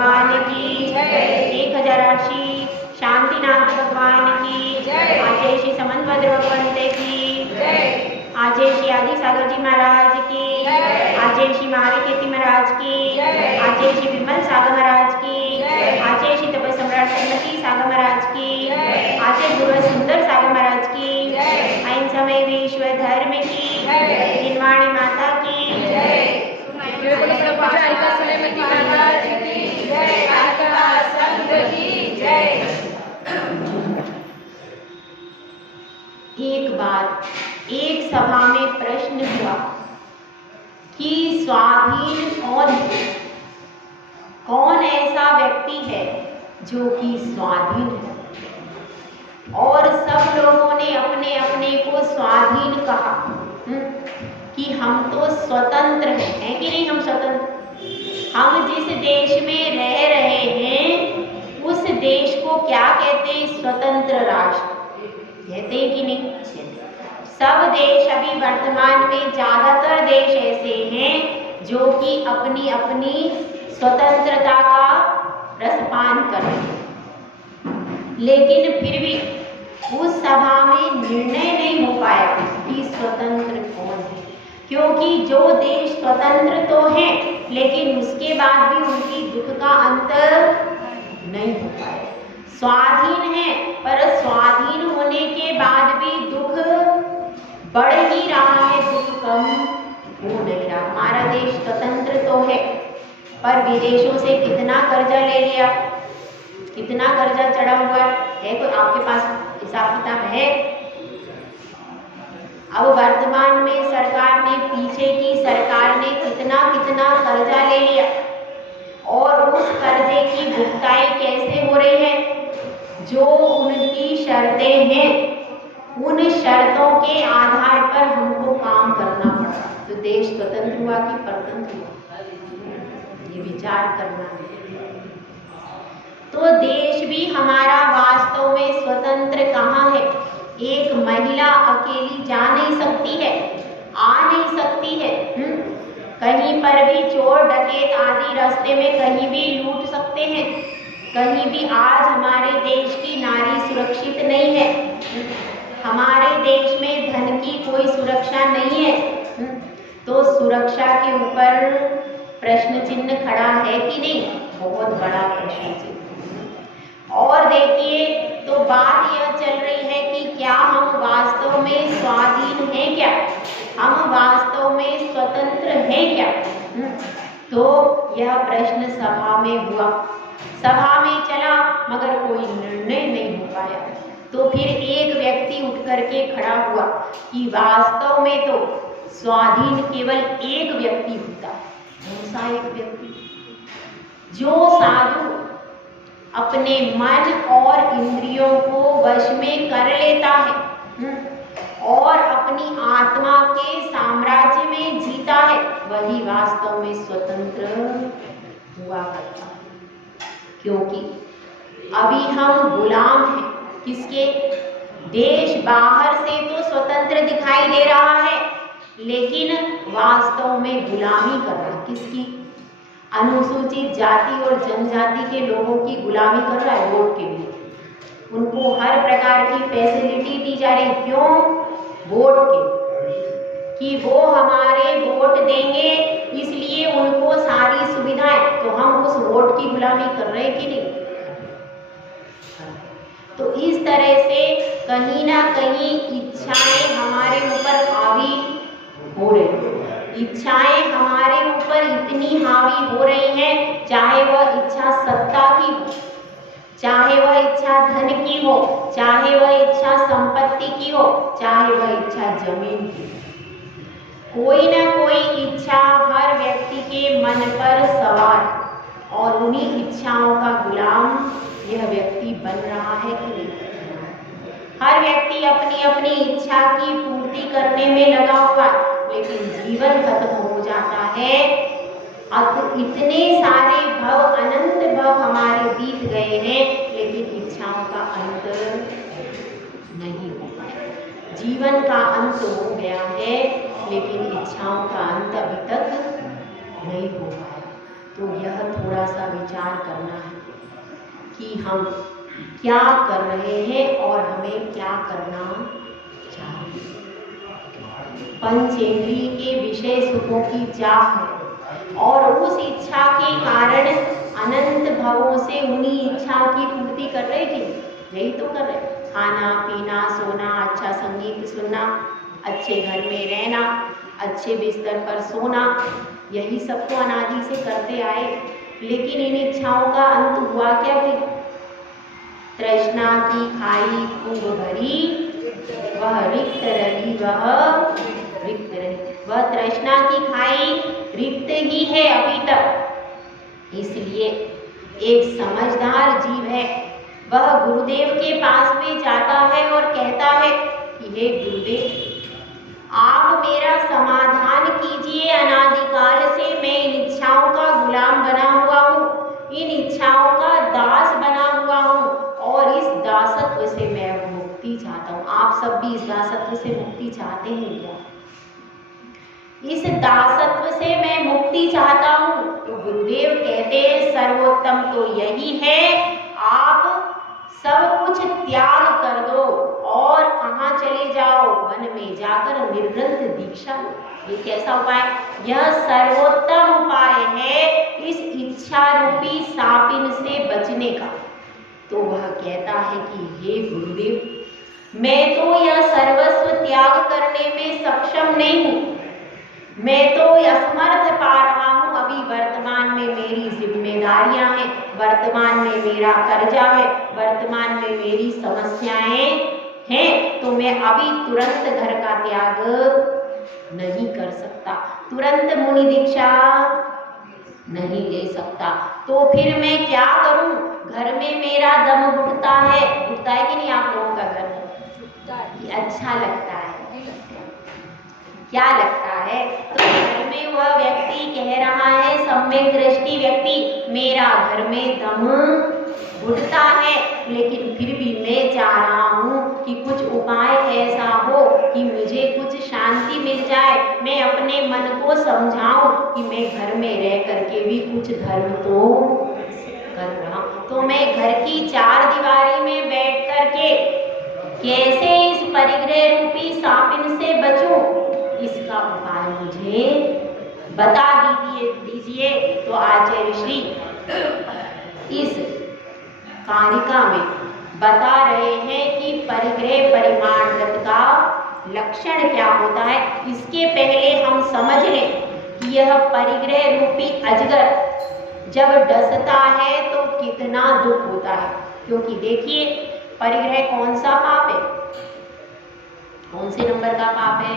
भगवान की जय। 1008 शांतिनाथ भगवान की जय। आजय श्री समन्वद्र भगवंत की जय। आजय श्री आदि सागर जी महाराज की जय। आजय श्री महावीर महाराज की जय। आजय श्री विमल सागर महाराज की जय। आजय श्री तप सम्राट श्रीमती सागर महाराज की जय। आजय गुरु सुंदर सागर महाराज की जय। अहिंसामय विश्व धर्म की जय। निर्वाणी माता की जय। एक बार एक सभा में प्रश्न हुआ कि स्वाधीन कौन है, कौन ऐसा व्यक्ति है जो कि स्वाधीन है। और सब लोगों ने अपने अपने को स्वाधीन कहा कि हम तो स्वतंत्र हैं कि नहीं। हम स्वतंत्र, हम जिस देश में रह रहे हैं उस देश को क्या कहते हैं? स्वतंत्र राष्ट्र कहते हैं कि नहीं। सब देश अभी वर्तमान में ज्यादातर देश ऐसे हैं जो कि अपनी अपनी स्वतंत्रता का रसपान कर रहे हैं, लेकिन फिर भी उस सभा में निर्णय नहीं हो पाया कि स्वतंत्र कौन है। क्योंकि जो देश स्वतंत्र तो है लेकिन उसके बाद भी उनकी दुख का अंत नहीं हो पाया। स्वाधीन है पर स्वाधीन होने के बाद भी दुख बढ़ ही रहा है, दुख कम हो नहीं रहा। हमारा देश स्वतंत्र तो है पर विदेशों से कितना कर्जा ले लिया, कितना कर्जा चढ़ा हुआ है। कोई आपके पास हिसाब किताब है? अब वर्तमान में सरकार ने, पीछे की सरकार ने कितना कितना कर्जा ले लिया और उस कर्जे की भुगताई कैसे हो रही है? जो उनकी शर्तें हैं उन शर्तों के आधार पर हमको काम करना पड़ा। तो देश स्वतंत्र हुआ कि परतंत्र हुआ, ये विचार करना है। तो देश भी हमारा वास्तव में स्वतंत्र कहाँ है? एक महिला अकेली जा नहीं सकती है, आ नहीं सकती है। कहीं पर भी चोर डकैत आदि रास्ते में कहीं भी लूट सकते हैं। कहीं भी आज हमारे देश की नारी सुरक्षित नहीं है। हमारे देश में धन की कोई सुरक्षा नहीं है। तो सुरक्षा के ऊपर प्रश्न चिन्ह खड़ा है कि नहीं? बहुत बड़ा प्रश्न चिन्ह। और देखिए, तो बात यह चल रही है कि क्या हम वास्तव में स्वाधीन हैं क्या? हम वास्तव में स्वतंत्र हैं क्या? तो यह प्रश्न सभा में हुआ, सभा में चला मगर कोई निर्णय नहीं हो पाया। तो फिर एक व्यक्ति उठ करके खड़ा हुआ कि वास्तव में तो स्वाधीन केवल एक व्यक्ति होता है। कौन सा एक व्यक्ति? जो साधु अपने मन और इंद्रियों को वश में कर लेता है और अपनी आत्मा के साम्राज्य में जीता है, वही वास्तव में स्वतंत्र हुआ करता है। क्योंकि अभी हम गुलाम हैं। किसके? देश बाहर से तो स्वतंत्र दिखाई दे रहा है लेकिन वास्तव में गुलामी कर रहा है। किसकी? अनुसूचित जाति और जनजाति के लोगों की गुलामी कर रहा है वोट के लिए। उनको हर प्रकार की फैसिलिटी दी जा रही। क्यों? वोट के, कि वो हमारे वोट देंगे इसलिए उनको सारी सुविधाएं। तो हम उस वोट की गुलामी कर रहे हैं कि नहीं? तो इस तरह से कहीं ना कहीं इच्छाएं हमारे ऊपर हावी हो रही हैं। इच्छाएं हमारे ऊपर इतनी हावी हो रही हैं, चाहे वह इच्छा सत्ता की हो, चाहे वह इच्छा धन की हो, चाहे वह इच्छा संपत्ति की हो, चाहे वह इच्छा जमीन की हो। कोई ना कोई इच्छा हर व्यक्ति के मन पर सवार और उन्हीं इच्छाओं का गुलाम यह व्यक्ति बन रहा है कि नहीं? हर व्यक्ति अपनी अपनी इच्छा की पूर्ति करने में लगा हुआ, लेकिन जीवन खत्म हो जाता है। अब इतने सारे भव, अनंत भव हमारे बीत गए हैं लेकिन इच्छाओं का अंत नहीं हो पाया। जीवन का अंत हो गया है लेकिन इच्छाओं का अंत अभी तक नहीं हो पाया। तो यह थोड़ा सा विचार समझदार करना है कि हम क्या कर रहे हैं और हमें क्या करना चाहिए। पंचेंद्रिय के विषय सुखों की चाह है और उस इच्छा के कारण अनंत भवों से उन्हीं इच्छाओं की पूर्ति कर रहे थे। यही तो कर रहे, खाना पीना सोना, अच्छा संगीत सुनना, अच्छे घर में रहना, अच्छे बिस्तर पर सोना, यही सब तो अनादि से करते आए। लेकिन इन इच्छाओं का अंत हुआ क्या फिर? तृष्णा की खाई खूब भरी, वह रिक्त रही, वह रिक्त रही। वह तृष्णा की खाई रिक्त ही है अभी तक। इसलिए एक समझदार जीव है, वह गुरुदेव के पास में जाता है और कहता है कि हे गुरुदेव, आप मेरा समाधान कीजिए। अनादिकाल से मैं इन इच्छाओं का गुलाम बना हुआ हूँ, इन इच्छाओं का दास बना हुआ हूँ और इस दासत्व से मैं मुक्ति चाहता हूँ। आप सब भी इस दासत्व से मुक्ति चाहते हैं क्या? इस दासत्व से मैं मुक्ति चाहता हूँ। तो गुरुदेव कहते हैं सर्वोत्तम तो यही है, आप सब कुछ त्याग कर दो और कहाँ चले जाओ? वन में जाकर निर्ग्रंथ दीक्षा लो। ये कैसा उपाय? यह सर्वोत्तम उपाय है इस इच्छा रूपी सापिन से बचने का। तो वह कहता है कि हे गुरुदेव, मैं तो यह सर्वस्व त्याग करने में सक्षम नहीं हूँ, मैं तो असमर्थ पा रहा हूँ। अभी वर्तमान में मेरी जिम्मेदारियां हैं, वर्तमान में मेरा कर्जा है, वर्तमान में मेरी समस्याएं हैं, तो मैं अभी तुरंत घर का त्याग नहीं कर सकता, तुरंत मुनि दीक्षा नहीं ले सकता। तो फिर मैं क्या करूं? घर में मेरा दम घुटता है कि नहीं? आप लोगों का घर अच्छा लगता है, क्या लगता है? तो घर में वह व्यक्ति कह रहा है, सम्यक दृष्टि व्यक्ति, मेरा घर में दम घुटता है, लेकिन फिर भी मैं चाह रहा हूँ कि कुछ उपाय ऐसा हो कि मुझे कुछ शांति मिल जाए, मैं अपने मन को समझाऊं कि मैं घर में रह करके भी कुछ धर्म तो कर रहा। तो मैं घर की चार दीवारी में बैठ करके कैसे इस परिग्रह रूपी सापिन से बचूं, इसका उपाय मुझे बता दीजिए। तो आचार्य श्री इस कारिका में बता रहे हैं कि परिग्रह परिमाणगत का लक्षण क्या होता है। इसके पहले हम समझ लें कि यह परिग्रह रूपी अजगर जब डसता है तो कितना दुख होता है। क्योंकि देखिए, परिग्रह कौन सा पाप है? कौन से नंबर का पाप है?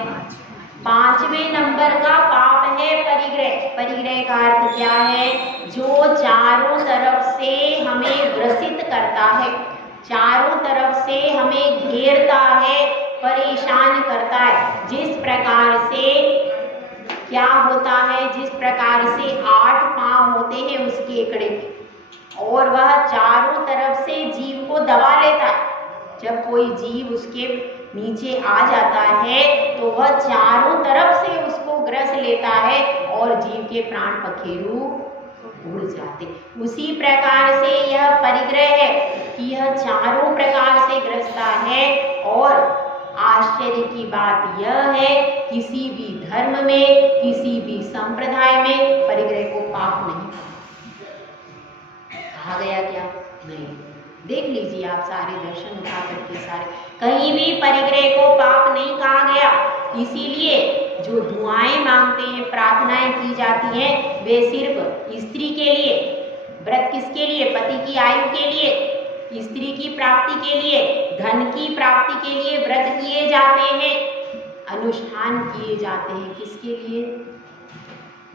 5वें नंबर का पाप है परिग्रह। परिग्रह का अर्थ क्या है? जो चारों तरफ से हमें ग्रसित करता है, चारों तरफ से हमें घेरता है, परेशान करता है। जिस प्रकार से क्या होता है, जिस प्रकार से 8 पांव होते हैं उसके एकड़े के, और वह चारों तरफ से जीव को दबा लेता है। जब कोई जीव उसके नीचे आ जाता है तो वह चारों तरफ से उसको ग्रस लेता है और जीव के प्राण पखेरु उड़ जाते। उसी प्रकार से यह परिग्रह है कि यह चारों प्रकार से ग्रसता है। और आश्चर्य की बात यह है, किसी भी धर्म में, किसी भी संप्रदाय में परिग्रह को पाप नहीं कहा गया। क्या नहीं? देख लीजिए आप सारे दर्शन उठा करके, सारे कहीं भी परिग्रह को पाप नहीं कहा गया। इसीलिए जो दुआएं मांगते हैं, प्रार्थनाएं की जाती हैं, वे सिर्फ स्त्री के लिए, व्रत किसके लिए? पति की आयु के लिए, स्त्री की प्राप्ति के लिए, धन की प्राप्ति के लिए व्रत किए जाते हैं, अनुष्ठान किए जाते हैं। किसके लिए?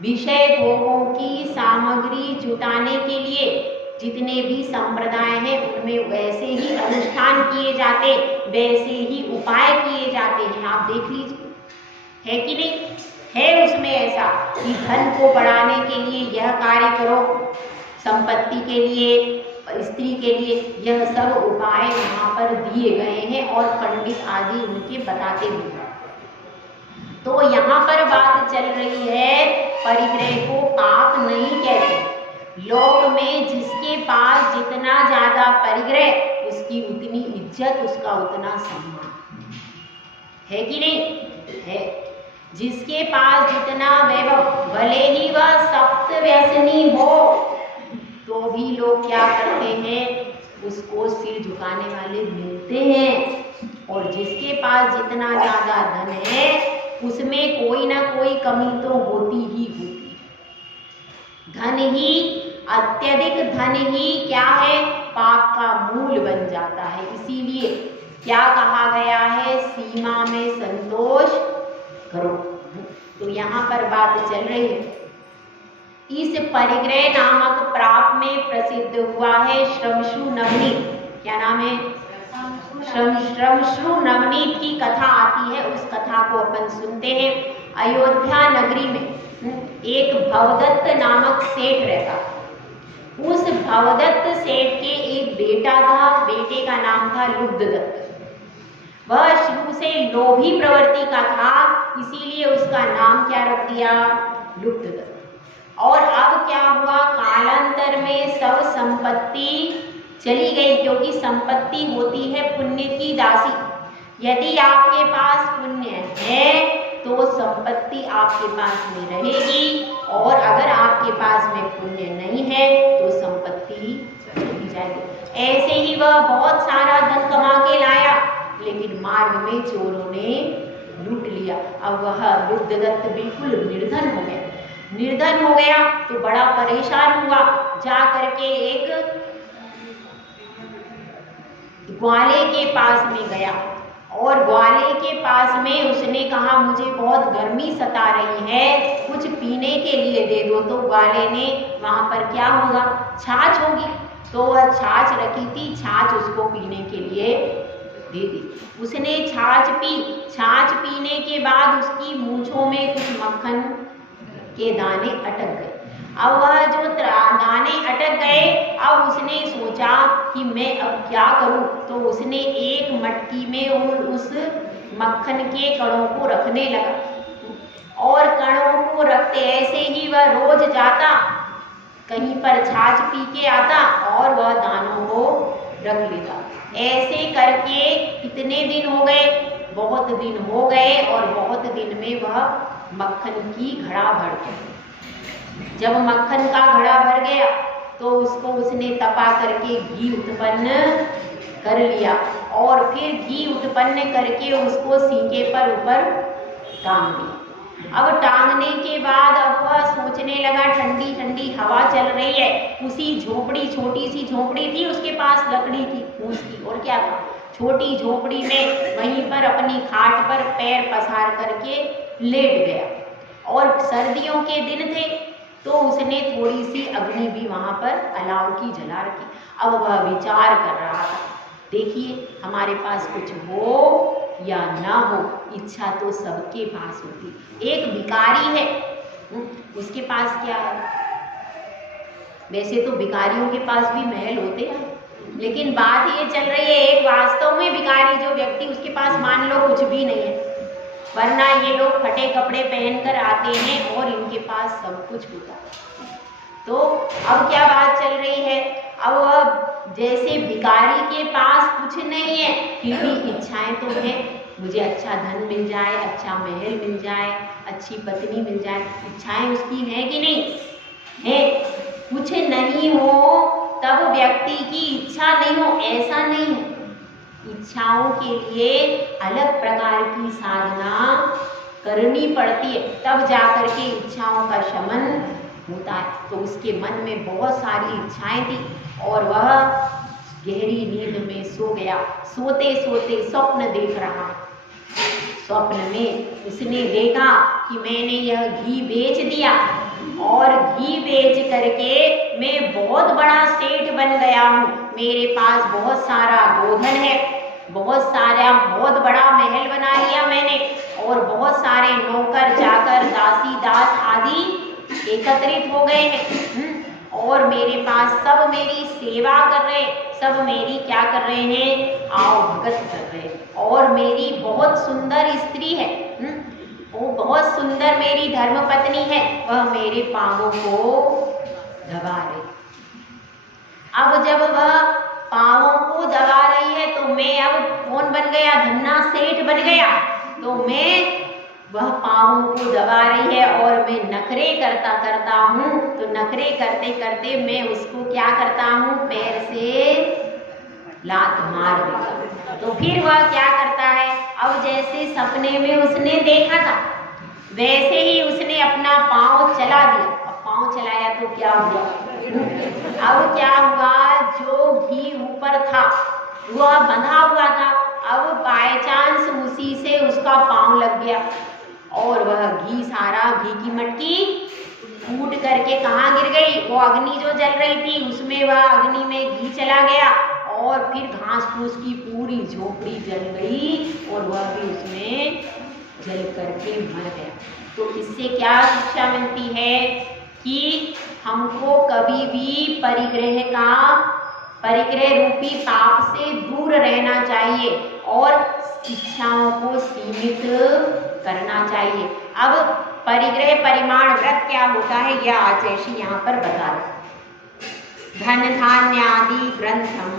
विषय भोगों की सामग्री जुटाने के लिए। जितने भी संप्रदाय हैं उनमें वैसे ही अनुष्ठान किए जाते, वैसे ही उपाय किए जाते हैं। आप देख लीजिए, है कि नहीं? है उसमें ऐसा कि धन को बढ़ाने के लिए यह कार्य करो, संपत्ति के लिए, स्त्री के लिए, यह सब उपाय यहाँ पर दिए गए हैं और पंडित आदि उनके बताते भी हैं। तो यहाँ पर बात चल रही है, परिग्रह को पाप नहीं कहते, लोक में जिसके पास जितना ज्यादा परिग्रह उसकी उतनी इज्जत, उसका उतना सम्मान है कि नहीं है। जिसके पास जितना वैभव, भले ही वह सप्त व्यसनी हो तो भी लोग क्या करते हैं, उसको सिर झुकाने वाले मिलते हैं। और जिसके पास जितना ज्यादा धन है उसमें कोई ना कोई कमी तो होती ही होती है। धन ही, अत्यधिक धन ही क्या है, पाप का मूल बन जाता है। इसीलिए क्या कहा गया है, सीमा में संतोष करो। तो यहाँ पर बात चल रही है, इस परिग्रह नामक प्राप में प्रसिद्ध हुआ है श्रमश्रु नवनीत। क्या नाम है, श्रमश्रु नवनीत की कथा आती है, उस कथा को अपन सुनते हैं। अयोध्या नगरी में एक भवदत्त नामक सेठ रहता। उस भवदत्त सेठ के एक बेटा था, बेटे का नाम था लुब्धदत्त। वह शुरू से लोभी प्रवृत्ति का था, इसीलिए उसका नाम क्या रख दिया, लुब्धदत्त। और अब क्या हुआ, कालांतर में सब संपत्ति चली गई, क्योंकि संपत्ति होती है पुण्य की दासी। यदि आपके पास पुण्य है तो संपत्ति आपके पास में रहेगी, और अगर आपके पास में पुण्य नहीं है तो संपत्ति चली जाएगी। ऐसे ही वह बहुत सारा धन कमा के लाया, लेकिन मार्ग में चोरों ने लूट लिया। अब वह लुब्धदत्त बिल्कुल निर्धन हो गया। निर्धन हो गया तो बड़ा परेशान हुआ, जा करके एक ग्वाले के पास में गया, और ग्वाले के पास में उसने कहा मुझे बहुत गर्मी सता रही है, कुछ पीने के लिए दे दो। तो ग्वाले ने वहाँ पर क्या होगा, छाछ होगी, तो वह छाछ रखी थी, छाछ उसको पीने के लिए दे दी। उसने छाछ पी। छाछ पीने के बाद उसकी मूंछों में कुछ मक्खन के दाने अटक गए। अब वह जो दाने अटक गए, अब उसने सोचा कि मैं अब क्या करूं, तो उसने एक मटकी में उस मक्खन के कणों को रखने लगा, और कणों को रखते ऐसे ही वह रोज जाता, कहीं पर छाछ पी के आता और वह दानों को रख लेता। ऐसे करके कितने दिन हो गए, बहुत दिन हो गए, और बहुत दिन में वह मक्खन की घड़ा भर गई। जब मक्खन का घड़ा भर गया तो उसको उसने तपा करके घी उत्पन्न कर लिया, और फिर घी उत्पन्न करके उसको सींगे पर ऊपर टांग दिया। अब टांगने के बाद अब वह सोचने लगा, ठंडी ठंडी हवा चल रही है, उसी झोपड़ी, छोटी सी झोपड़ी थी, उसके पास लकड़ी थी फूस की, और क्या था, छोटी झोपड़ी में वहीं पर अपनी खाट पर पैर पसार करके लेट गया। और सर्दियों के दिन थे तो उसने थोड़ी सी अग्नि भी वहाँ पर अलाव की जला रखी। अब वह विचार कर रहा था, देखिए हमारे पास कुछ हो या ना हो, इच्छा तो सबके पास होती। एक भिखारी है, उसके पास क्या है, वैसे तो भिखारियों के पास भी महल होते हैं, लेकिन बात ये चल रही है एक वास्तव में भिखारी जो व्यक्ति, उसके पास मान लो कुछ भी नहीं है, वरना ये लोग फटे कपड़े पहनकर आते हैं और इनके पास सब कुछ होता है। तो अब क्या बात चल रही है, अब जैसे भिखारी के पास कुछ नहीं है, फिर भी इच्छाएं तो है, मुझे अच्छा धन मिल जाए, अच्छा महल मिल जाए, अच्छी पत्नी मिल जाए, इच्छाएं उसकी है कि नहीं है। कुछ नहीं हो तब व्यक्ति की इच्छा नहीं हो, ऐसा नहीं है। इच्छाओं के लिए अलग प्रकार की साधना करनी पड़ती है, तब जाकर के इच्छाओं का शमन होता है। तो उसके मन में बहुत सारी इच्छाएं थी, और वह गहरी नींद में सो गया। सोते सोते स्वप्न देख रहा। स्वप्न में उसने देखा कि मैंने यह घी बेच दिया, और घी बेच करके मैं बहुत बड़ा सेठ बन गया हूँ, मेरे पास बहुत सारा गोधन है, बहुत बड़ा महल बना लिया मैंने, और बहुत सारे नौकर चाकर दासी दास आदि एकत्रित हो गए हैं, और मेरे पास सब मेरी सेवा कर रहे, सब मेरी क्या कर रहे हैं, आओ भगत कर रहे हैं। और मेरी बहुत सुंदर स्त्री है, वो बहुत सुंदर मेरी धर्मपत्नी है, वह मेरे पांवों को दबा रही। जब वह पाँवों को दबा रही है तो मैं अब कौन बन गया, धन्ना सेठ बन गया। तो मैं वह पाँवों को दबा रही है और मैं नखरे करता करता हूँ, तो नखरे करते करते मैं उसको क्या करता हूँ, पैर से लात मार देता। तो फिर वह क्या करता है, अब जैसे सपने में उसने देखा था वैसे ही उसने अपना पाँव चला दिया। अब पाँव चलाया तो क्या हुआ, अब क्या हुआ, जो घी ऊपर था वह बंधा हुआ था, अब बाय चांस उसी से उसका पाँव लग गया और वह घी सारा, घी की मटकी फूट करके कहाँ गिर गई, वो अग्नि जो जल रही थी उसमें वह अग्नि में घी चला गया और फिर घास फूस की पूरी झोपड़ी जल गई और वह भी उसमें जल करके मर गया। तो इससे क्या शिक्षा मिलती है कि हमको कभी भी परिग्रह रूपी पाप से दूर रहना चाहिए और इच्छाओं को सीमित करना चाहिए। अब परिग्रह परिमाण व्रत क्या होता है यह आचार्य यहाँ पर बता रहे। धन धान्यादि ग्रंथम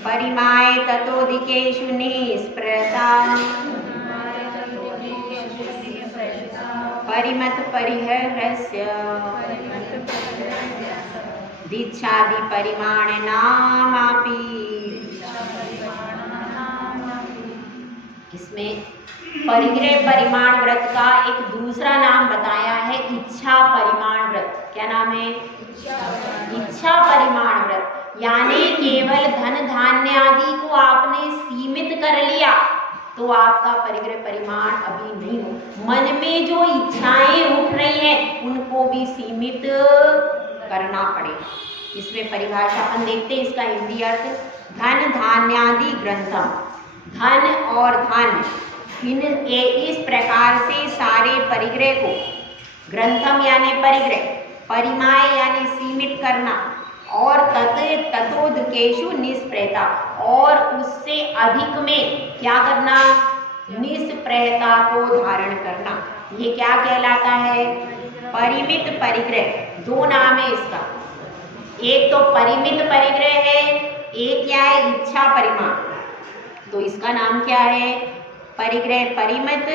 परिमाय ततोदिकेषु निस्पृहता परिमत परिहरस्य दीक्षादि परिमाण नामापि। इसमें परिग्रह परिमाण व्रत का एक दूसरा नाम बताया है, इच्छा परिमाण व्रत। क्या नाम है, इच्छा परिमाण व्रत। यानी केवल धन धान्य आदि को आपने सीमित कर लिया तो आपका परिग्रह परिमाण अभी नहीं हो। मन में जो इच्छाएं उठ रही हैं उनको भी सीमित करना पड़ेगा। इसमें परिभाषा अपन देखते हैं, इसका हिंदी अर्थ धन धान्यादि ग्रंथम, धन और धान्य इस प्रकार से सारे परिग्रह को, ग्रंथम यानी परिग्रह, परिमाय यानी सीमित करना और ततोदकेषु निस्पृहता, और उससे अधिक में क्या करना, निस्पृहता को धारण करना। ये क्या कहलाता है, परिमित परिग्रह। दो नाम है इसका, एक तो परिमित परिग्रह है, एक क्या है, इच्छा परिमाण। तो इसका नाम क्या है, परिग्रह परिमित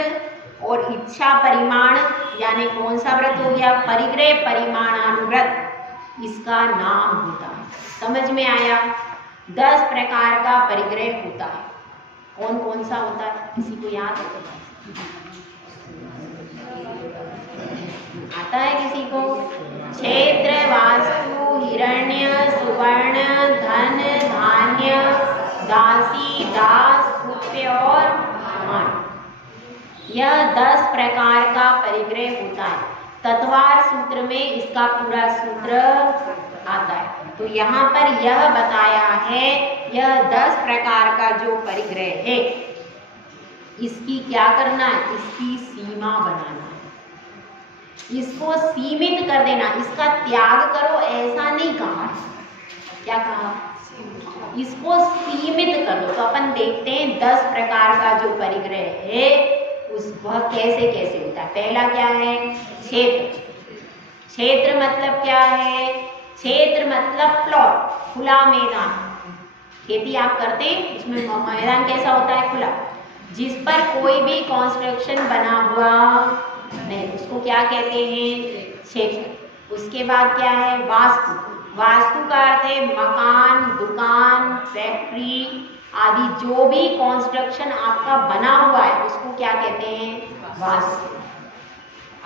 और इच्छा परिमाण, यानी कौन सा व्रत हो गया, परिग्रह परिमाणानुव्रत इसका नाम होता है। समझ में आया। 10 प्रकार का परिग्रह होता है। कौन कौन सा होता है, किसी को याद आता है किसी को? क्षेत्र, वास्तु, हिरण्य, सुवर्ण, धन, धान्य, दासी, दास, कुप्य और मान। यह 10 प्रकार का परिग्रह होता है। तत्वार सूत्र में इसका पूरा सूत्र आता है। तो यहाँ पर यह बताया है, यह 10 प्रकार का जो परिग्रह है इसकी क्या करना है, इसकी सीमा बनाना है, इसको सीमित कर देना, इसका त्याग करो ऐसा नहीं कहा। क्या कहा, इसको सीमित कर दो। तो अपन देखते हैं 10 प्रकार का जो परिग्रह है उस वह कैसे कैसे होता है। पहला क्या है, क्षेत्र। क्षेत्र मतलब क्या है, क्षेत्र मतलब प्लॉट, खुला मैदान। खेती आप करते हैं, उसमें मैदान कैसा होता है, खुला, जिस पर कोई भी कंस्ट्रक्शन बना हुआ नहीं, उसको क्या कहते हैं, क्षेत्र। उसके बाद क्या है, वास्तु। वास्तु का अर्थ है मकान, दुकान, फैक्ट्री आदि जो भी कंस्ट्रक्शन आपका बना हुआ है उसको क्या कहते हैं, वास्तु।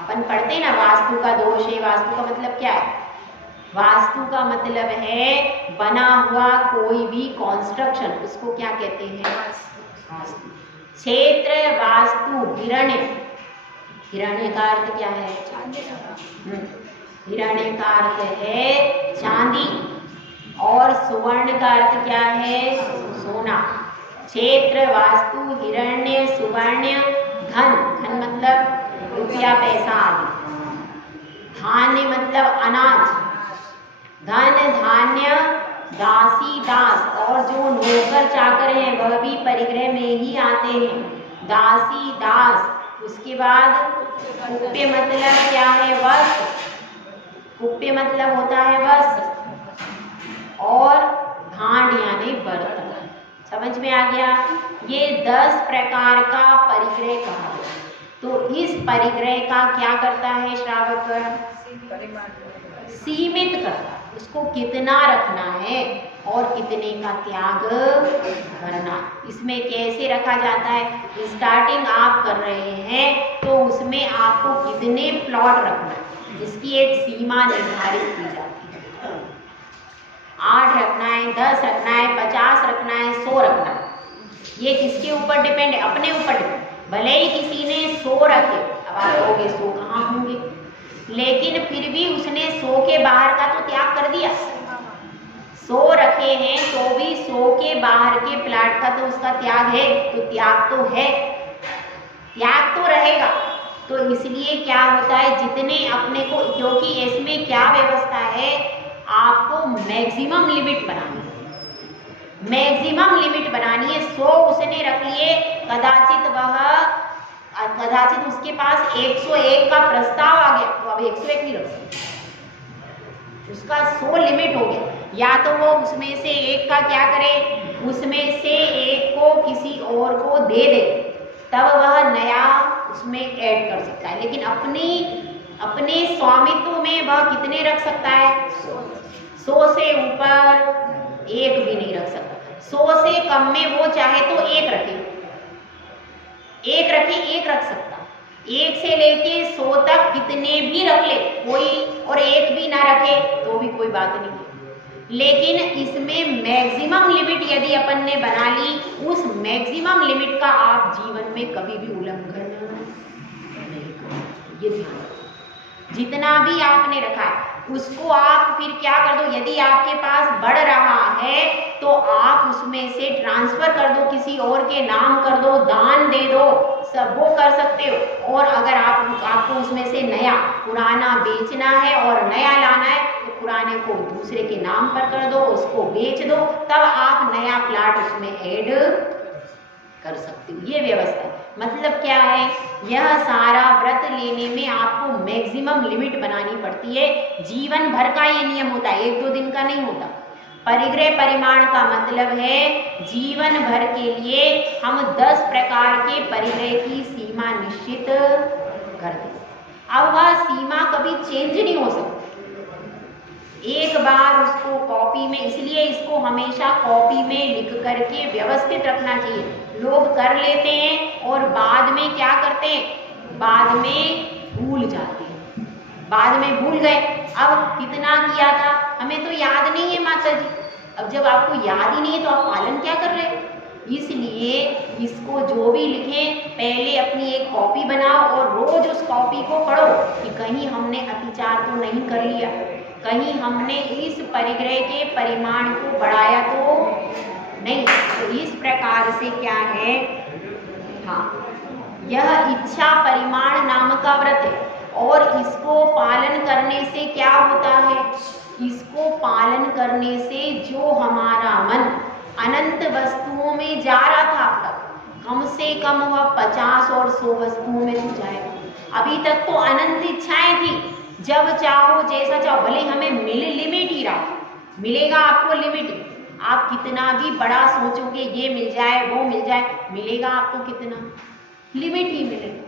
अपन पढ़ते हैं ना, वास्तु का दोष है। वास्तु का मतलब क्या है, वास्तु का मतलब है बना हुआ कोई भी कंस्ट्रक्शन, उसको क्या कहते हैं, वास्तु। क्षेत्र, वास्तु, हिरण्य। हिरण्य का अर्थ क्या है, हिरण्य का अर्थ है चांदी, और सुवर्ण का अर्थ क्या है, सोना। क्षेत्र, वास्तु, हिरण्य, सुवर्ण, धन। धन मतलब रुपया पैसा आदि। धान्य मतलब अनाज। धन, धान्य, दासी, दास, और जो नौकर चाकर हैं वह भी परिग्रह में ही आते हैं, दासी, दास। उसके बाद कुप्य मतलब क्या है, वस्त्र। कुप्य मतलब होता है वस्त्र और भांड यानी बर्तन। समझ में आ गया? ये 10 प्रकार का परिग्रह कहा गया। तो इस परिग्रह का क्या करता है श्रावक? सीमित करता है, उसको कितना रखना है और कितने का त्याग करना। इसमें कैसे रखा जाता है? स्टार्टिंग आप कर रहे हैं तो उसमें आपको कितने प्लॉट रखना है इसकी एक सीमा निर्धारित की जाती है। 8 रखना है, 10 रखना है, 50 रखना है, 100 रखना है। ये किसके ऊपर डिपेंड है? अपने ऊपर डिपेंड। भले ही किसी ने 100 रखे, अब आप कहोगे 100 कहाँ होंगे, लेकिन फिर भी उसने 100 के बाहर का तो त्याग कर दिया। 100 रखे हैं तो भी 100 के बाहर के प्लाट का तो उसका त्याग है, तो त्याग तो है, त्याग तो रहेगा। तो इसलिए क्या होता है, जितने अपने को, क्योंकि इसमें क्या व्यवस्था है, आपको मैक्सिमम लिमिट बनानी है। मैक्सिमम लिमिट बनानी है। 100 उसने रख लिए, कदाचित उसके पास 101 का प्रस्ताव आ गया, तो अब 101 नहीं रख सकते, उसका 100 लिमिट हो गया। या तो वो उसमें से एक का क्या करे, उसमें से एक को किसी और को दे दे, तब वह नया उसमें ऐड कर सकता है। लेकिन अपने स्वामित्व में वह कितने रख सकता है? 100 से ऊपर एक भी नहीं रख सकता। 100 से कम में वो चाहे तो एक रखे, एक रख सकता। 1 से लेके 100 तक कितने भी रख ले कोई, और एक भी ना रखे तो भी कोई बात नहीं। लेकिन इसमें मैक्सिमम लिमिट यदि अपन ने बना ली, उस मैक्सिमम लिमिट का आप जीवन में कभी भी उल्लंघन नहीं करो। ये ध्यान रखो। जितना भी आपने रखा है उसको आप फिर क्या कर दो, यदि आपके पास बढ़ रहा है तो आप उसमें से ट्रांसफर कर दो, किसी और के नाम कर दो, दान दे दो, सब वो कर सकते हो। और अगर आपको उसमें से नया, पुराना बेचना है और नया लाना है तो पुराने को दूसरे के नाम पर कर दो, उसको बेच दो, तब आप नया प्लाट उसमें ऐड कर सकते हो। ये व्यवस्था है। मतलब क्या है, यह सारा व्रत लेने में आपको मैक्सिमम लिमिट बनानी पड़ती है। जीवन भर का ये नियम होता है, 1-2 दिन का नहीं होता। परिग्रह परिमाण का मतलब है जीवन भर के लिए हम 10 प्रकार के परिग्रह की सीमा निश्चित कर दें। अब वह सीमा कभी चेंज नहीं हो सकती। एक बार उसको कॉपी में, इसलिए इसको हमेशा कॉपी में लिख करके व्यवस्थित रखना चाहिए। लोग कर लेते हैं और बाद में क्या करते हैं, बाद में भूल जाते हैं, बाद में भूल गए, अब कितना किया था हमें तो याद नहीं है माता जी। अब जब आपको याद ही नहीं है तो आप पालन क्या कर रहे हैं? इसलिए इसको जो भी लिखें पहले अपनी एक कॉपी बनाओ और रोज उस कॉपी को पढ़ो कि कहीं हमने अतिचार तो नहीं कर लिया, कहीं हमने इस परिग्रह के परिमाण को बढ़ाया तो नहीं। तो इस प्रकार से क्या है, हाँ, यह इच्छा परिमाण नाम का व्रत है। और इसको पालन करने से क्या होता है, इसको पालन करने से जो हमारा मन अनंत वस्तुओं में जा रहा था अब तक, कम से कम वह 50 और 100 वस्तुओं में तो जाएगा। अभी तक तो अनंत इच्छाएं थी, जब चाहो जैसा चाहो, भले हमें लिमिट ही रहा, मिलेगा आपको लिमिट। आप कितना भी बड़ा सोचोगे ये मिल जाए वो मिल जाए, मिलेगा आपको कितना, लिमिट ही मिलेगा,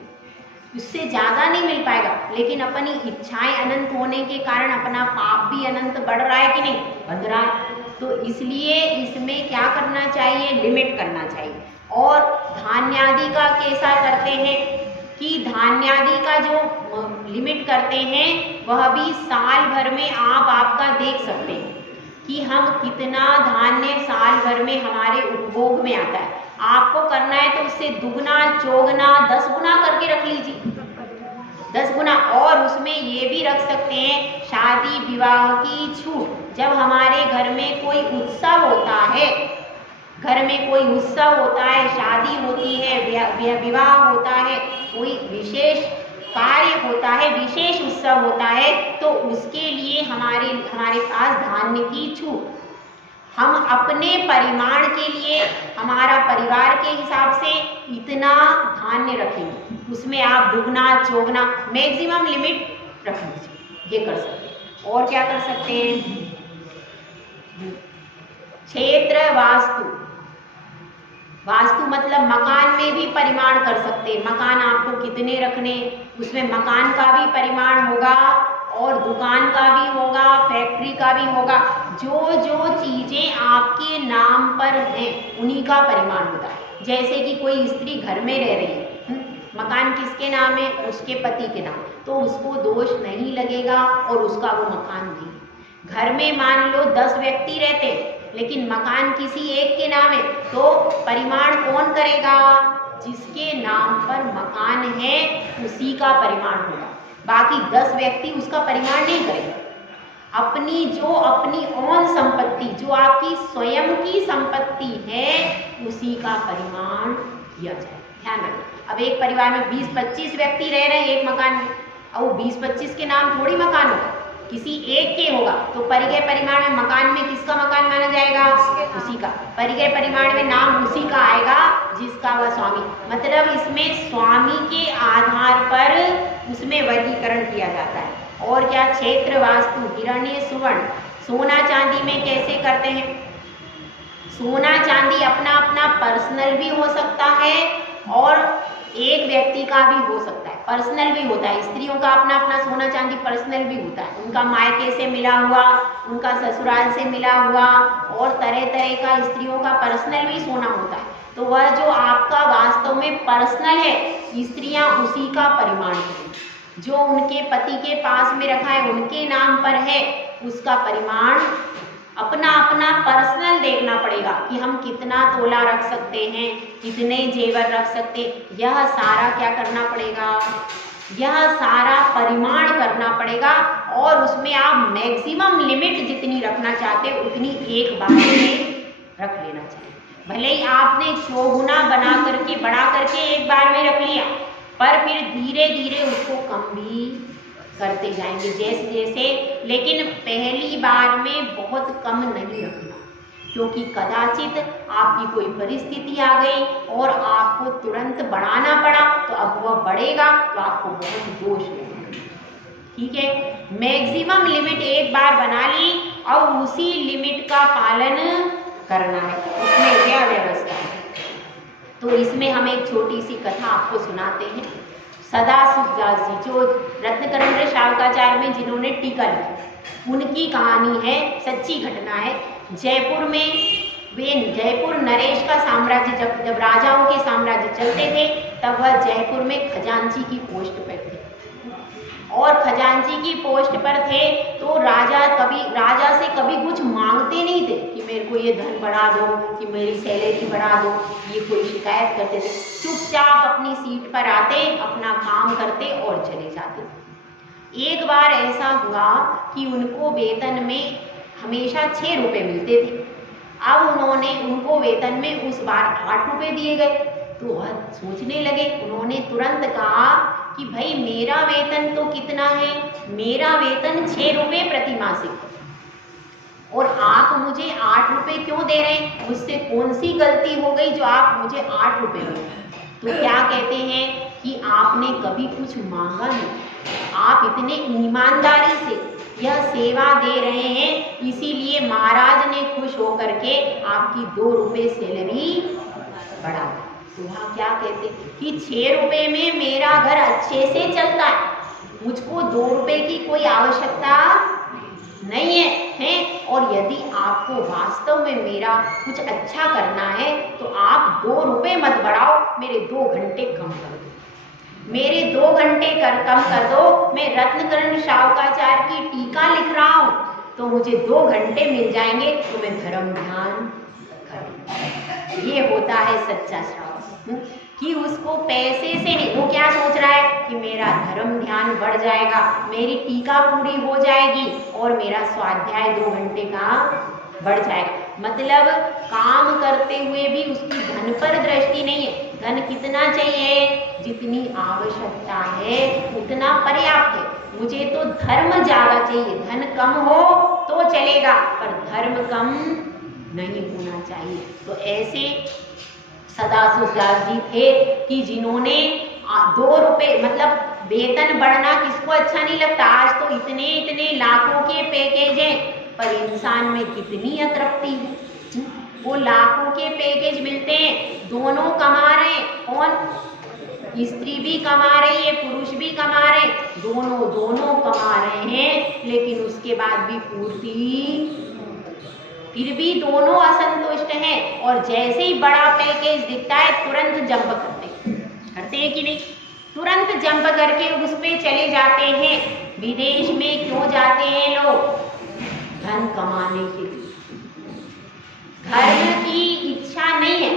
उससे ज़्यादा नहीं मिल पाएगा। लेकिन अपनी इच्छाएं अनंत होने के कारण अपना पाप भी अनंत बढ़ रहा है कि नहीं, बढ़ रहा है। तो इसलिए इसमें क्या करना चाहिए, लिमिट करना चाहिए। और धान्यादि का कैसा करते हैं कि धान्यादि का जो लिमिट करते हैं वह भी साल भर में आप आपका देख सकते हैं कि हम कितना धान्य साल भर में हमारे उपभोग में आता है। आपको करना है तो उससे दुगना चौगुना 10 गुना करके रख लीजिए, 10 गुना। और उसमें ये भी रख सकते हैं शादी विवाह की छूट। जब हमारे घर में कोई उत्सव होता है, घर में कोई उत्सव होता है, शादी होती है, विवाह होता है, कोई विशेष कार्य होता है, विशेष उत्सव होता है, तो उसके लिए हमारे पास धान्य की छूट। हम अपने परिमाण के लिए हमारा परिवार के हिसाब से इतना धान्य रखेंगे, उसमें आप दुगना चौगुना मैक्सिमम लिमिट रख लीजिए, ये कर सकते हैं। और क्या कर सकते हैं? क्षेत्र वास्तु, वास्तु मतलब मकान में भी परिमाण कर सकते हैं। मकान आपको कितने रखने, उसमें मकान का भी परिमाण होगा और दुकान का भी होगा, फैक्ट्री का भी होगा। जो जो चीजें आपके नाम पर हैं उन्हीं का परिमाण होता है। जैसे कि कोई स्त्री घर में रह रही है, मकान किसके नाम है? उसके पति के नाम, तो उसको दोष नहीं लगेगा और उसका वो मकान नहीं। घर में मान लो 10 व्यक्ति रहते हैं लेकिन मकान किसी एक के नाम है, तो परिमाण कौन करेगा? जिसके नाम पर मकान है उसी का परिमाण होगा, बाकी 10 व्यक्ति उसका परिमाण नहीं करेंगे। अपनी ओन संपत्ति, जो आपकी स्वयं की संपत्ति है, उसी का परिमाण किया जाए। ध्यान रखें। अब एक परिवार में 20-25 व्यक्ति रह रहे हैं एक मकान में, अब वो 20-25 के नाम थोड़ी मकान होगा, किसी एक के होगा, तो परिगय परिमाण में मकान में किसका मकान माना जाएगा? उसी का। परिगय परिमाण में नाम उसी का आएगा जिसका वह स्वामी, मतलब इसमें स्वामी के आधार पर उसमें वर्गीकरण किया जाता है। और क्या? क्षेत्र वास्तु, हिरण्य सुवर्ण, सोना चांदी में कैसे करते हैं? सोना चांदी अपना अपना पर्सनल भी हो सकता है और एक व्यक्ति का भी हो सकता है। पर्सनल भी होता है, स्त्रियों का अपना अपना सोना चांदी पर्सनल भी होता है, उनका मायके से मिला हुआ, उनका ससुराल से मिला हुआ, और तरह तरह का स्त्रियों का पर्सनल भी सोना होता है। तो वह जो आपका वास्तव में पर्सनल है, स्त्रियां उसी का परिमाण करें। जो उनके पति के पास में रखा है, उनके नाम पर है, उसका परिमाण अपना अपना पर्सनल देखना पड़ेगा कि हम कितना तोला रख सकते हैं, कितने जेवर रख सकते, यह सारा क्या करना पड़ेगा? यह सारा परिमाण करना पड़ेगा। और उसमें आप मैक्सिमम लिमिट जितनी रखना चाहते हो उतनी एक बार में रख लेना चाहिए। भले ही आपने 100 गुना बना करके बढ़ा करके एक बार में रख लिया, पर फिर धीरे धीरे उसको कम भी करते जाएंगे जैसे जैसे, लेकिन पहली बार में बहुत कम नहीं रखना, क्योंकि कदाचित आपकी कोई परिस्थिति आ गई और आपको तुरंत बढ़ाना पड़ा, तो अब वह बढ़ेगा तो आपको बहुत दोष लगेगा। ठीक है, मैक्सिमम लिमिट एक बार बना ली और उसी लिमिट का पालन करना है, उसमें क्या व्यवस्था है। तो इसमें हम एक छोटी सी कथा आपको सुनाते हैं। सदाशिवदास जी, जो रत्नकरंद्र शावकाचार्य में जिन्होंने टीका लिखी, उनकी कहानी है, सच्ची घटना है। जयपुर में जयपुर नरेश का साम्राज्य, जब राजाओं के साम्राज्य चलते थे, तब वह जयपुर में खजांची की पोस्ट पर थे। और खजांची की पोस्ट पर थे तो राजा से कभी कुछ मांगते नहीं थे कि मेरे को ये धन बढ़ा दो, कि मेरी सैलरी बढ़ा दो, ये कोई शिकायत करते थे। चुपचाप अपनी सीट पर आते, अपना काम करते और चले जाते। एक बार ऐसा हुआ कि उनको वेतन में हमेशा 6 रुपये मिलते थे। अब उनको वेतन में उस बार 8 रुपये दिए गए, तो वह सोचने लगे। उन्होंने तुरंत कहा कि भाई मेरा वेतन तो कितना है, मेरा वेतन 6 रुपये प्रति मासिक, और आप मुझे 8 रुपये क्यों दे रहे हैं? मुझसे कौन सी गलती हो गई जो आप मुझे 8 रुपये दे रहे हैं? तो क्या कहते हैं कि आपने कभी कुछ मांगा नहीं, आप इतने ईमानदारी से यह सेवा दे रहे हैं, इसीलिए महाराज ने खुश होकर के आपकी 2 रुपये सैलरी बढ़ा दी। तो वहाँ क्या कहते कि 6 रुपये में मेरा घर अच्छे से चलता है, मुझको 2 रुपये की कोई आवश्यकता नहीं है। और यदि आपको वास्तव में मेरा कुछ अच्छा करना है तो आप 2 रुपये मत बढ़ाओ, मेरे 2 घंटे कम कर दो, मेरे 2 घंटे कम कर दो। मैं रत्नकरंद्र शावकाचार्य की टीका लिख रहा हूँ, तो मुझे 2 घंटे मिल जाएंगे, तो मैं धर्म ध्यान करूँ। ये होता है सच्चा श्रावक, कि उसको पैसे से नहीं, वो क्या सोच रहा है कि मेरा धर्म ध्यान बढ़ जाएगा, मेरी टीका पूरी हो जाएगी और मेरा स्वाध्याय 2 घंटे का बढ़ जाएगा। मतलब काम करते हुए भी उसकी धन पर दृष्टि नहीं है। धन कितना चाहिए? जितनी आवश्यकता है उतना पर्याप्त है। मुझे तो धर्म ज़्यादा चाहिए, धन कम हो तो चलेगा पर धर्म कम नहीं होना चाहिए। तो ऐसे सदाशिवदास जी थे कि जिन्होंने 2 रुपये, मतलब वेतन बढ़ना किसको अच्छा नहीं लगता। आज तो इतने इतने लाखों के पैकेज हैं, पर इंसान में कितनी अतृप्ति है। वो लाखों के पैकेज मिलते हैं, दोनों कमा रहे हैं, कौन, स्त्री भी कमा रही है, पुरुष भी कमा रहे हैं, दोनों कमा रहे हैं, लेकिन उसके बाद भी पूर्ति, फिर भी दोनों असंतुष्ट हैं। और जैसे ही बड़ा पैकेज दिखता है तुरंत जंप करते हैं कि नहीं, तुरंत जंप करके उस पे चले जाते हैं। विदेश में क्यों जाते हैं लोग, धन कमाने के लिए। धर्म की इच्छा नहीं है,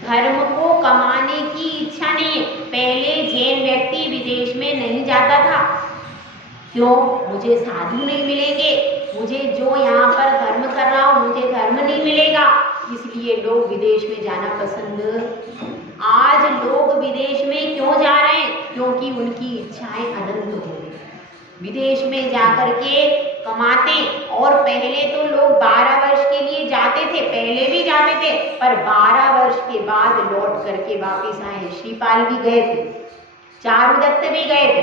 धर्म को कमाने की इच्छा नहीं है। पहले जैन व्यक्ति विदेश में नहीं जाता था, क्यों, मुझे साधु नहीं मिलेंगे, मुझे जो यहाँ पर धर्म कर रहा हूँ मुझे धर्म नहीं मिलेगा, इसलिए लोग विदेश में जाना पसंद। आज लोग विदेश में क्यों जा रहे हैं, क्योंकि उनकी इच्छाएं अनंत हो गई, विदेश में जाकर के कमाते। और पहले तो लोग 12 वर्ष के लिए जाते थे, पहले भी जाते थे, पर 12 वर्ष के बाद लौट करके वापिस आए। श्रीपाल भी गए थे, चारुदत्त भी गए थे,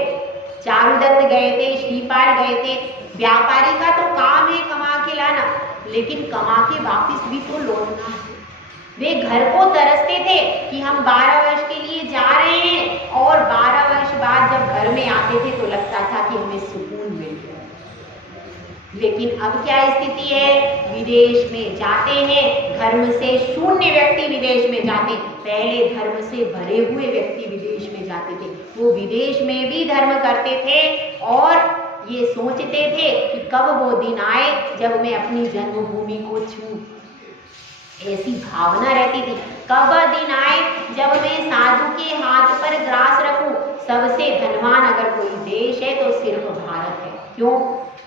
चारुदत्त गए थे, श्रीपाल गए थे। व्यापारी का तो काम है कमा के लाना, लेकिन कमा के वापिस भी तो लौटना है। वे घर को तरसते थे कि हम 12 वर्ष के लिए जा रहे हैं, और 12 वर्ष बाद जब घर में आते थे तो लगता था कि हमें सुकून मिल गया। लेकिन अब क्या स्थिति है, विदेश में जाते हैं, धर्म से शून्य व्यक्ति विदेश में जाते। पहले धर्म से भरे हुए व्यक्ति विदेश में जाते थे, वो विदेश में भी धर्म करते थे और ये सोचते थे कि कब वो दिन आए जब मैं अपनी जन्मभूमि को छूं। ऐसी भावना रहती थी, कब दिन आए जब मैं साधु के हाथ पर ग्रास रखूं। सबसे धनवान अगर कोई देश है तो सिर्फ भारत है। क्यों,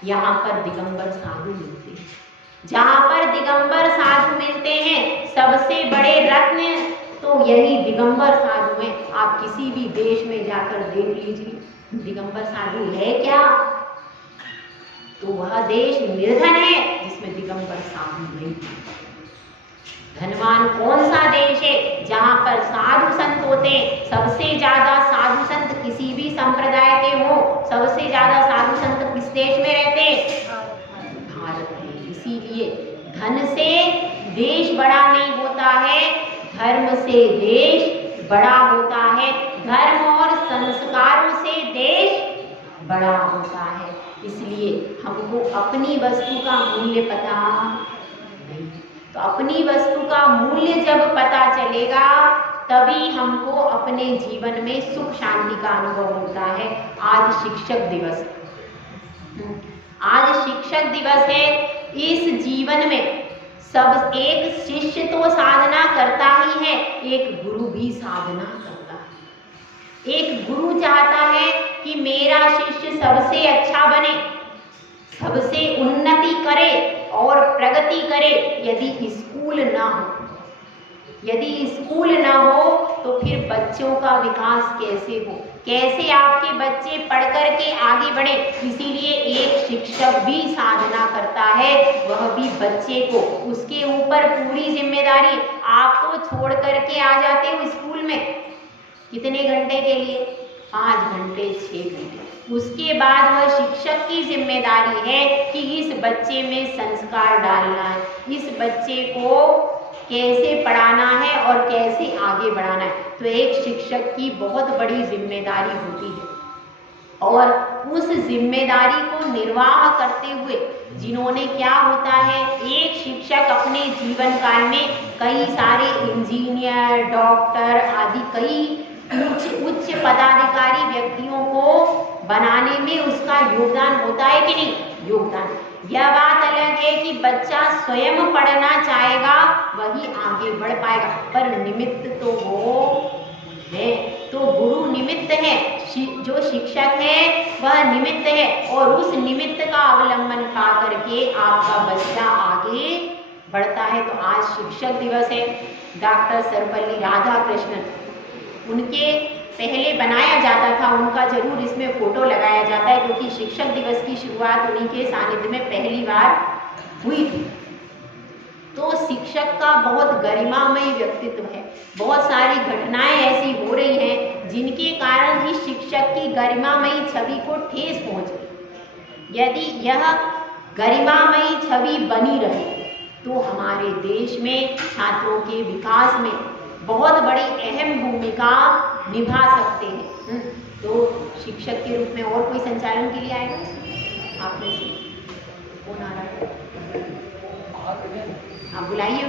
यहाँ पर दिगंबर साधु मिलते हैं। जहाँ पर दिगंबर साधु मिलते हैं, सबसे बड़े रत्न तो यही दिगंबर साधु हैं। आप किसी भी देश में जाकर देख लीजिए, दिगंबर साधु है क्या, तो वह देश निर्धन है जिसमें दिगंबर साधु नहीं। धनवान कौन सा देश है जहाँ पर साधु संत होते हैं। सबसे ज्यादा साधु संत किसी भी संप्रदाय के हो, सबसे ज्यादा साधु संत किस देश में रहते हैं, भारत में। इसीलिए धन से देश बड़ा नहीं होता है, धर्म से देश बड़ा होता है, धर्म और संस्कारों से देश बड़ा होता है। इसलिए हमको अपनी वस्तु का मूल्य पता नहीं, तो अपनी वस्तु का मूल्य जब पता चलेगा तभी हमको अपने जीवन में सुख शांति का अनुभव होता है। आज शिक्षक दिवस, आज शिक्षक दिवस है। इस जीवन में सब, एक शिष्य तो साधना करता ही है, एक गुरु भी साधना करता है। एक गुरु चाहता है कि मेरा शिष्य सबसे अच्छा बने, सबसे उन्नति करे और प्रगति करे। यदि स्कूल ना हो, यदि स्कूल ना हो तो फिर बच्चों का विकास कैसे हो, कैसे आपके बच्चे पढ़ कर के आगे बढ़े। इसीलिए एक शिक्षक भी साधना करता है, वह भी बच्चे को, उसके ऊपर पूरी जिम्मेदारी। आप तो छोड़ करके आ जाते हो स्कूल में, कितने घंटे के लिए, 5 घंटे 6 घंटे। उसके बाद वह शिक्षक की जिम्मेदारी है कि इस बच्चे में संस्कार डालना है, इस बच्चे को कैसे पढ़ाना है और कैसे आगे बढ़ाना है। तो एक शिक्षक की बहुत बड़ी जिम्मेदारी होती है, और उस जिम्मेदारी को निर्वाह करते हुए जिन्होंने, क्या होता है, एक शिक्षक अपने जीवन काल में कई सारे इंजीनियर, डॉक्टर आदि कई उच्च पदाधिकारी व्यक्तियों को बनाने में उसका योगदान होता है कि नहीं, योगदान। यह बात अलग है कि बच्चा स्वयं पढ़ना चाहेगा वही आगे बढ़ पाएगा, पर निमित्त तो वो है। तो गुरु निमित्त है, जो शिक्षक है वह निमित्त है, और उस निमित्त का अवलंबन पा करके आपका बच्चा आगे बढ़ता है। तो आज शिक्षक दिवस है। डॉक्टर सर्वपल्ली राधाकृष्णन, उनके पहले बनाया जाता था, उनका जरूर इसमें फोटो लगाया जाता है, क्योंकि शिक्षक दिवस की शुरुआत उन्हीं के सानिध्य में पहली बार हुई थी। तो शिक्षक का बहुत गरिमामय व्यक्तित्व है। बहुत सारी घटनाएं ऐसी हो रही हैं जिनके कारण ही शिक्षक की गरिमामयी छवि को ठेस पहुंचे। यदि यह गरिमामयी छवि बनी रहे तो हमारे देश में छात्रों के विकास में बहुत बड़ी अहम भूमिका निभा सकते हैं। तो शिक्षक के रूप में और कोई संचालन के लिए आएगा? आप में से कौन आ रहा है? आप बुलाइए।